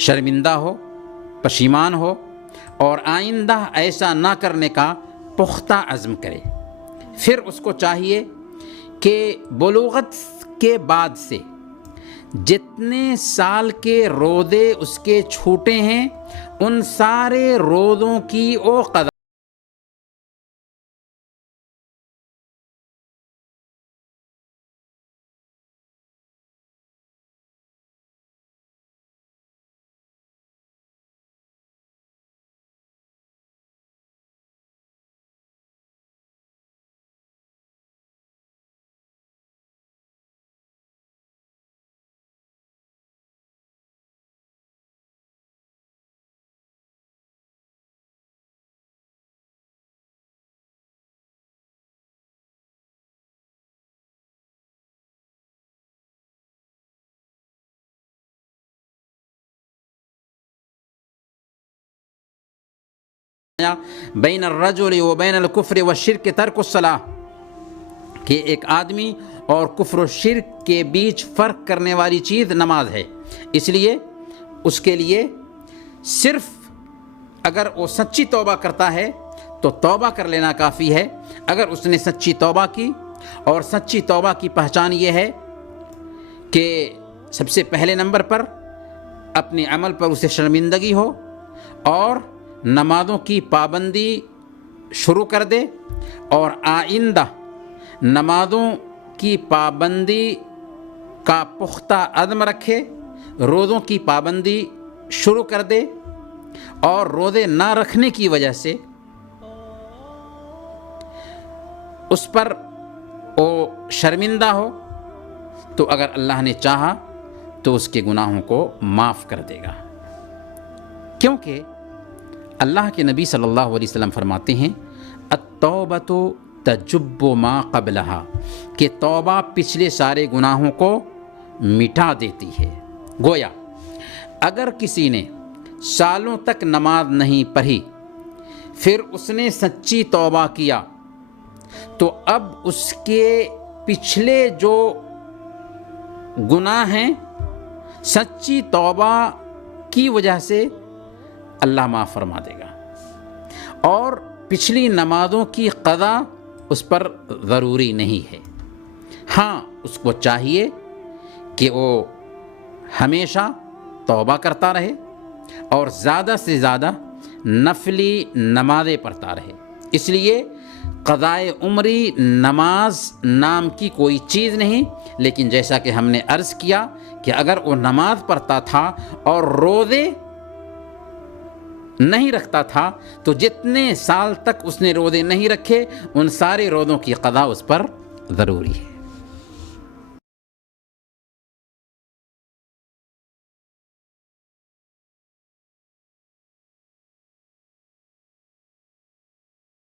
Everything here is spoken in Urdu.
شرمندہ ہو، پشیمان ہو اور آئندہ ایسا نہ کرنے کا پختہ عزم کرے۔ پھر اس کو چاہیے کہ بلوغت کے بعد سے جتنے سال کے روزے اس کے چھوٹے ہیں ان سارے روزوں کی وہ قضا بین الرجل و بین الکفر والشرک ترک الصلاۃ، کہ ایک آدمی اور کفر و شرک کے بیچ فرق کرنے والی چیز نماز ہے۔ اس لیے اس کے لیے صرف اگر وہ سچی توبہ کرتا ہے تو توبہ کر لینا کافی ہے۔ اگر اس نے سچی توبہ کی، اور سچی توبہ کی پہچان یہ ہے کہ سب سے پہلے نمبر پر اپنے عمل پر اسے شرمندگی ہو اور نمازوں کی پابندی شروع کر دے، اور آئندہ نمازوں کی پابندی کا پختہ عزم رکھے، روزوں کی پابندی شروع کر دے، اور روزے نہ رکھنے کی وجہ سے اس پر وہ شرمندہ ہو، تو اگر اللہ نے چاہا تو اس کے گناہوں کو معاف کر دے گا۔ کیونکہ اللہ کے نبی صلی اللہ علیہ وسلم فرماتے ہیں التوبۃ تجب ما قبلہا، کہ توبہ پچھلے سارے گناہوں کو مٹا دیتی ہے۔ گویا اگر کسی نے سالوں تک نماز نہیں پڑھی، پھر اس نے سچی توبہ کیا، تو اب اس کے پچھلے جو گناہ ہیں سچی توبہ کی وجہ سے اللہ معاف فرما دے گا، اور پچھلی نمازوں کی قضا اس پر ضروری نہیں ہے۔ ہاں، اس کو چاہیے کہ وہ ہمیشہ توبہ کرتا رہے اور زیادہ سے زیادہ نفلی نمازیں پڑھتا رہے۔ اس لیے قضائے عمری نماز نام کی کوئی چیز نہیں، لیکن جیسا کہ ہم نے عرض کیا کہ اگر وہ نماز پڑھتا تھا اور روزے نہیں رکھتا تھا تو جتنے سال تک اس نے روزے نہیں رکھے ان سارے روزوں کی قضا اس پر ضروری ہے۔